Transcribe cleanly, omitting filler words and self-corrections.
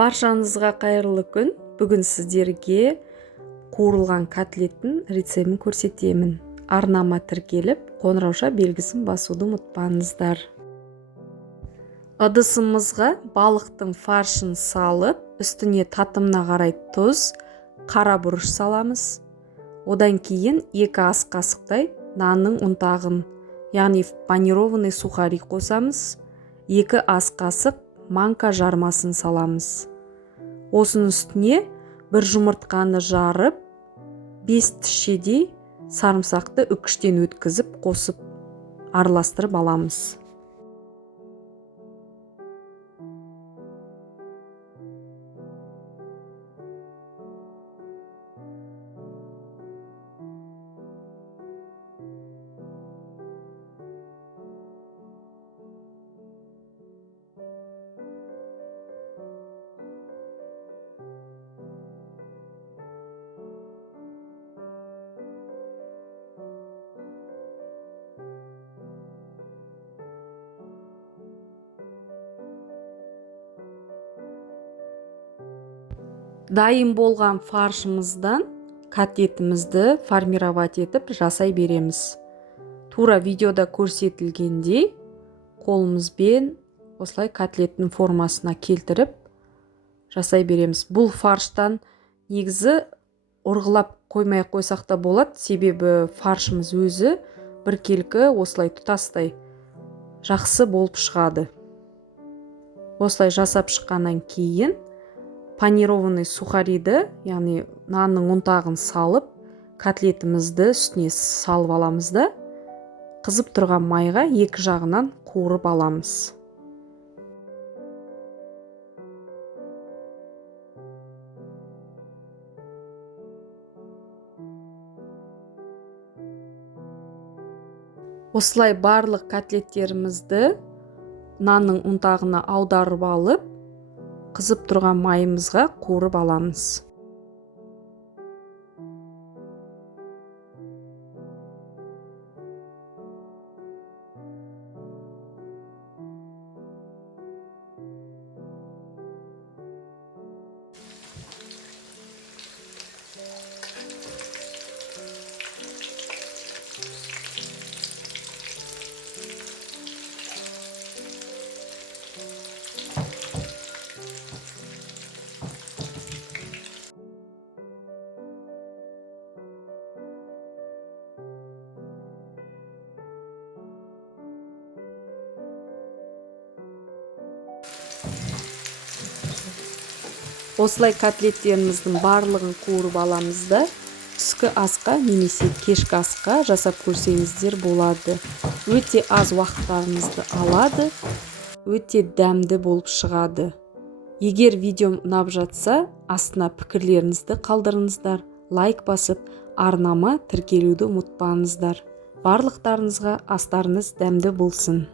Баршаңызға қайырлы күн. Бүгін сіздерге қуырылған котлеттің рецебін көрсетемін. Арнама тіркеліп, қоңырауша белгісін басуды ұмытпаңыздар. Ыдысымызға балықтың фаршын салып, үстіне татымына қарай тұз, қара бұрыш саламыз. Одан кейін 2 ас қасықтай нанның ұнтағын, яғни панированный сухари қосамыз. 2 ас қасық манка жармасын саламыз. Осының үстіне бір жұмыртқаны жарып, 5 тішедей сарымсақты үкіштен өткізіп қосып араластырып аламыз. Дайын болған фаршымыздан котлетімізді формировать етіп жасай береміз. Тура видеода көрсетілгендей қолымызбен осылай котлеттің формасына келтіріп жасай береміз. Бұл фарштан негізі ұрғылап қоймай қойсақ та болады, себебі фаршымыз өзі біркелкі осылай тұтастай жақсы болып шығады. Осылай жасап шыққаннан кейін панированный сухариді, яғни нанның ұнтағын салып, котлетімізді үстіне салып аламыз да, қызып тұрған майға 2 жағынан қуырып аламыз. Осылай барлық котлеттерімізді нанның ұнтағына аударып алып, қызып тұрған майымызға қуырып аламыз. Осылай котлеттеріміздің барлығын қуырып аламыз да, түскі асқа немесе кешкі асқа жасап көрсеңіздер болады. Өте аз уақыттарыңызды алады, өте дәмді болып шығады. Егер видеом ұнап жатса, астына пікірлеріңізді қалдырыңыздар, лайк басып, арнама тіркелуді ұмытпаңыздар. Барлықтарыңызға астарыңыз дәмді болсын.